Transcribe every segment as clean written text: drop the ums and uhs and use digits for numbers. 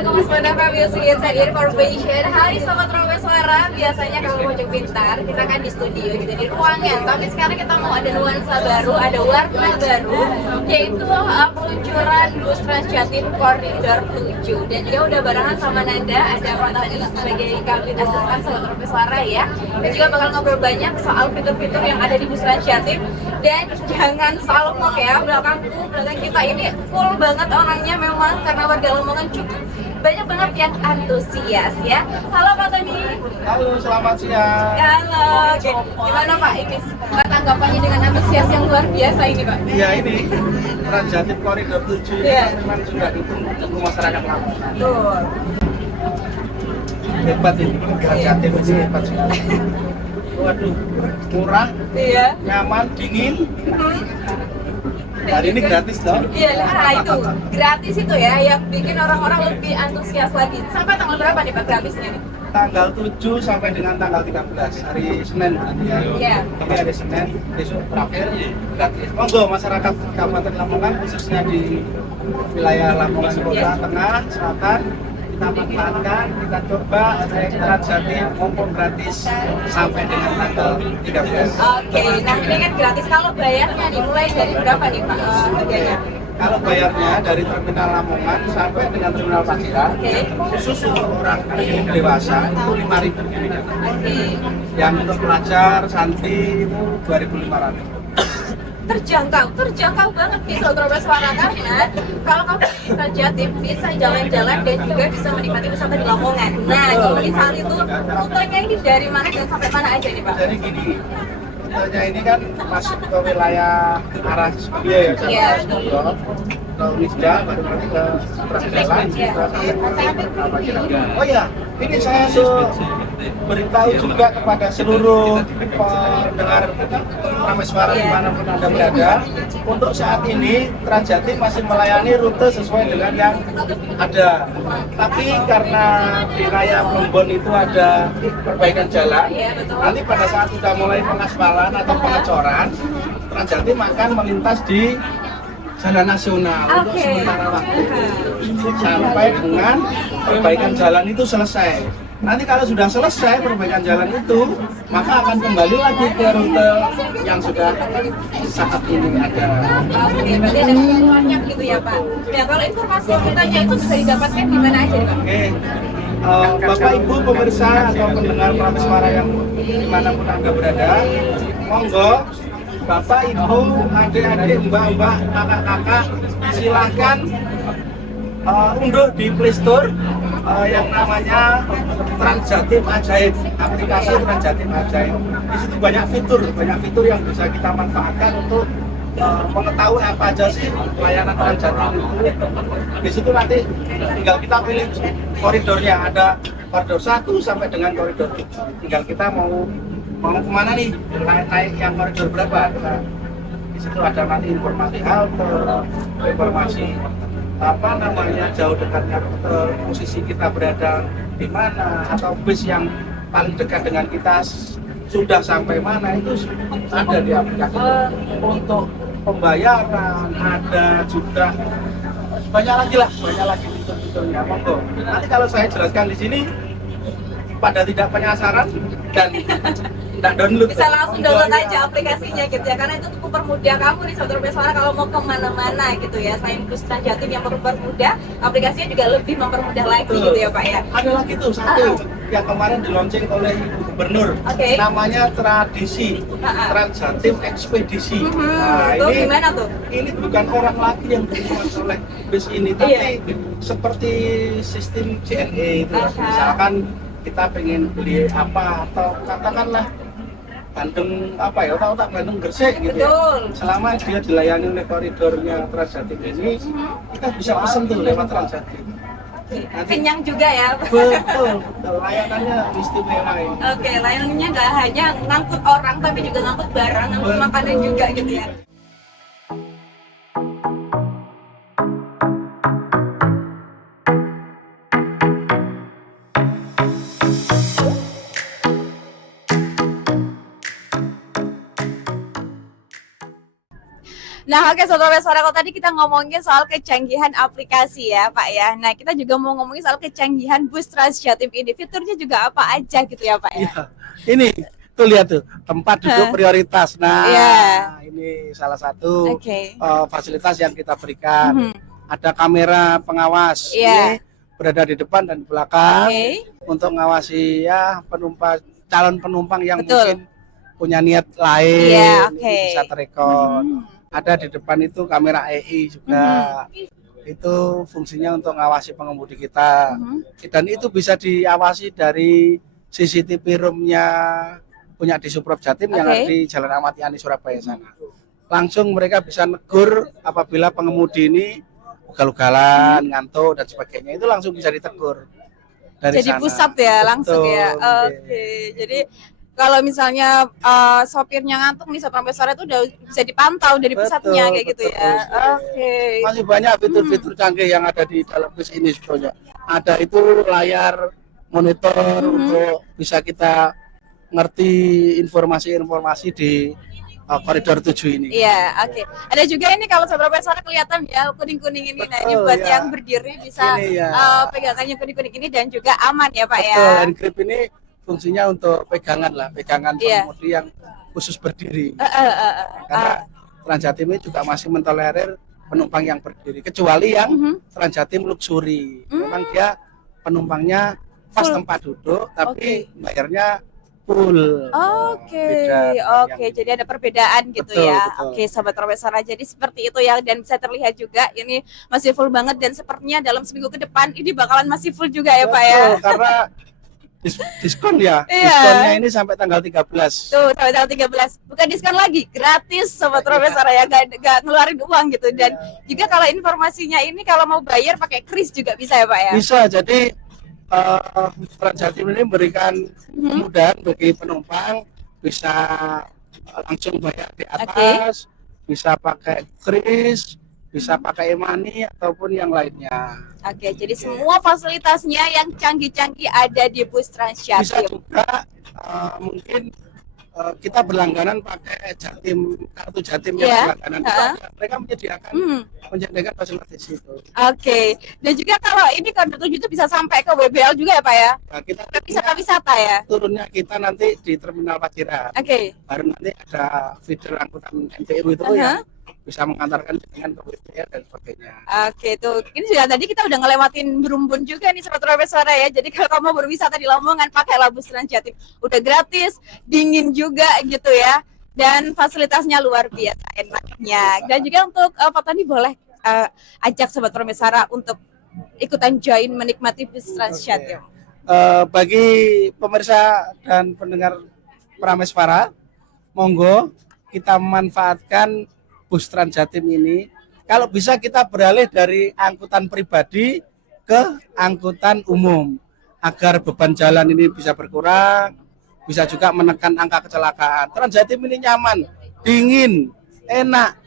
Kemas Manapam Music Information. Hai Sobat Robe Suara, biasanya kalau Pojok Pintar kita kan di studio gitu di ruangan. Tapi sekarang kita mau ada nuansa baru, ada warna baru, yaitu peluncuran bus Transjatim Koridor 7. Dan dia udah barengan sama Nanda, ada Pak Tadi sebagai kabin asuhan Sobat Robe Suara ya. Dan juga bakal ngobrol banyak soal fitur-fitur yang ada di bus Transjatim. Dan jangan salfok ya, belakang kita ini full banget orangnya memang karena warga Lamongan cukup banyak banget yang antusias ya. Halo Pak Tony. Halo, selamat siang. Halo. Oke. Gimana Pak ini tanggapannya dengan antusias yang luar biasa ini Pak? Iya ini Transjatim Koridor 7 ini memang sudah ditunggu masyarakat Lamongan. Betul. Hebat ini Transjatim ini hebat sekali. Waduh, murah, Iya. nyaman, dingin. Hari ini gratis dong? Iya, itu gratis itu ya, yang bikin orang-orang lebih antusias lagi. Sampai tanggal berapa nih Pak gratisnya nih? Tanggal 7 sampai dengan tanggal 13 hari Senin nanti ya. Iya. Tapi hari Senin besok terakhir gratis. Monggo masyarakat Kabupaten Lamongan khususnya di wilayah Lamongan Kota Tengah, Selatan kita manfaatkan, kita coba naik Transjatim mumpung gratis sampai dengan tanggal 13. Oke, nah ini kan gratis. Kalau bayarnya nih mulai dari berapa nih Pak harganya? Kalau bayarnya dari Terminal Lamongan sampai dengan Terminal Paciran, khusus untuk orang dewasa itu 5.000. Oke. Yang untuk pelajar, santri itu 2.500. Terjangkau banget nih Sobat Robe Suara, karena kalau kamu di Transjatim bisa jalan-jalan dan juga bisa menikmati wisata di Lamongan. Nah, di saat itu rutenya ini dari mana dan sampai mana aja nih Pak? Jadi gini, rutenya ini kan masuk ke wilayah arah Sudia ya, Iya. ke Wisda, baru nanti ke seberang jalan, kita sampai ke Paciran. Oh ya, ini saya beritahu juga kepada seluruh pendengar Ramai Suara dimanapun Anda berada. Untuk saat ini Transjatim masih melayani rute sesuai dengan yang ada. Tapi karena di Raya Plumbon itu ada perbaikan jalan, nanti pada saat sudah mulai pengaspalan atau pengecoran, Transjatim akan melintas di jalan nasional untuk sementara waktu sampai dengan perbaikan jalan itu selesai. Nanti kalau sudah selesai perbaikan jalan itu, maka akan kembali lagi ke rute yang sudah saat ini ada. Oke, berarti ada ketentuannya gitu ya Pak. Ya, kalau informasi rutenya itu bisa didapatkan di mana aja nih Pak? Oke, Bapak Ibu pemirsa atau pendengar Ramai Suara yang dimanapun Anda berada, monggo Bapak Ibu, adik-adik, mbak-mbak, kakak-kakak, silahkan unduh di Play Store yang namanya Transjatim Ajaib, aplikasi Transjatim Ajaib. Di situ banyak fitur yang bisa kita manfaatkan untuk mengetahui apa aja sih layanan Transjatim itu. Di situ nanti tinggal kita pilih koridornya, ada koridor 1 sampai dengan koridor 7. Tinggal kita mau kemana nih, naik yang koridor berapa. Nah, di situ ada nanti informasi halte, informasi apa namanya jauh dekatnya posisi kita berada di mana, atau bis yang paling dekat dengan kita sudah sampai mana, itu ada di aplikasi. Untuk pembayaran ada juga banyak lagi fitur-fiturnya. Monggo nanti kalau saya jelaskan di sini pada tidak penasaran dan tidak download, Bisa langsung download aja aplikasinya gitu ya, karena itu untuk mempermudah kamu nih Sobat Robe Suara kalau mau kemana-mana gitu ya. Selain bus Transjatim yang mempermudah, aplikasinya juga lebih mempermudah lagi gitu ya Pak ya. Ada lagi tuh satu yang kemarin dilaunching oleh Ibu Gubernur, namanya Tradisi, Transjatim Ekspedisi. Nah, Tuh, gimana tuh? Ini bukan orang lagi yang dibuat oleh bus ini, tapi seperti sistem JNE itu. Misalkan kita pengen beli apa, atau katakanlah Bandung apa ya, otak-otak Bandung Gresik gitu ya. Selama dia dilayani oleh koridornya Transjatim ini, kita bisa pesen tuh lewat Transjatim. Kenyang juga ya. Betul, layanannya istimewa ini. Oke, layanannya nggak hanya ngangkut orang tapi juga ngangkut barang, ngangkut makanan juga gitu ya. Nah, oke Sobat Suara, kalau tadi kita ngomongin soal kecanggihan aplikasi ya, Pak ya. Nah, kita juga mau ngomongin soal kecanggihan bus Trans Jatim ini. Fiturnya juga apa aja gitu ya, Pak ya? Iya. Ini tuh lihat tuh tempat duduk prioritas. Nah, ini salah satu fasilitas yang kita berikan. Ada kamera pengawas. Ini berada di depan dan di belakang untuk mengawasi ya calon penumpang yang mungkin punya niat lain bisa terekod. Ada di depan itu kamera EI juga. Itu fungsinya untuk mengawasi pengemudi kita. Dan itu bisa diawasi dari CCTV room-nya punya di Suprop Jatim yang ada di Jalan Ahmad Yani Surabaya sana. Langsung mereka bisa negur apabila pengemudi ini ugal-ugalan, ngantuk dan sebagainya. Itu langsung bisa ditegur dari jadi sana. Pusat ya langsung. Betul, ya. Jadi kalau misalnya sopirnya ngantuk nih sampai sore itu udah bisa dipantau dari pusatnya kayak gitu ya. Masih banyak fitur-fitur canggih yang ada di dalam bus ini sebetulnya. Ada itu layar monitor untuk bisa kita ngerti informasi-informasi di koridor 7 ini. Iya, Ada juga ini kalau Sobat Suara kelihatan ya kuning-kuning ini. Nah, ini buat yang berdiri bisa pegangannya kuning-kuning ini dan juga aman ya, Pak ya. Betul, hand grip ini fungsinya untuk pegangan pengemudi yang khusus berdiri. Karena Trans Jatim ini juga masih mentolerir penumpang yang berdiri, kecuali yang Trans Jatim Luxury. Memang dia penumpangnya pas tempat duduk, tapi bayarnya full. Jadi ada perbedaan gitu ya. Sobat Suara, jadi seperti itu ya, dan bisa terlihat juga ini masih full banget dan sepertinya dalam seminggu ke depan ini bakalan masih full juga ya, Pak ya. Karena diskon ya. Diskonnya ini sampai tanggal 13. Tuh, sampai tanggal 13. Bukan diskon lagi, gratis Sobat Suara ya, gak ngeluarin uang gitu. Dan juga kalau informasinya ini kalau mau bayar pakai kris juga bisa ya, Pak ya. Bisa. Jadi Trans Jatim ini memberikan kemudahan bagi penumpang, bisa langsung bayar di atas, bisa pakai kris, bisa pakai e-money ataupun yang lainnya. Jadi semua fasilitasnya yang canggih-canggih ada di bus Trans Jatim. Bisa juga mungkin kita berlangganan pakai kartu Jatim yang berlangganan. Mereka menyediakan fasilitas itu. Dan juga kalau ini koridor 7 itu bisa sampai ke WBL juga ya, Pak ya? Nah, kita wisata-wisata ya? Turunnya kita nanti di Terminal Paciran. Baru nanti ada feeder angkutan MTU itu yang bisa mengantarkan dengan ke WBL dan sebagainya. Tuh. Ini juga tadi kita udah ngelewatin Berumbun juga nih Sobat Suara ya. Jadi kalau kamu berwisata di Lamongan pakailah bus Trans Jatim. Udah gratis, dingin juga gitu ya. Dan fasilitasnya luar biasa enaknya. Dan juga untuk Pak Tani boleh ajak Sobat Suara untuk ikutan join menikmati bus Trans Jatim. Bagi pemirsa dan pendengar Prameswara, monggo kita memanfaatkan bus Trans Jatim ini. Kalau bisa kita beralih dari angkutan pribadi ke angkutan umum agar beban jalan ini bisa berkurang, bisa juga menekan angka kecelakaan. Trans Jatim ini nyaman, dingin, enak.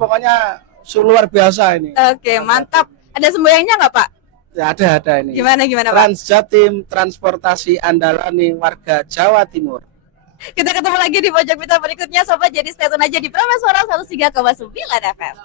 Pokoknya luar biasa ini. Mantap. Ada semboyannya nggak, Pak? Ya, ada ini. Gimana Pak? Trans Jatim, transportasi andalan warga Jawa Timur. Kita ketemu lagi di pojok berita berikutnya, Sobat. Jadi stay tune aja di Prameswara 103,9 FM.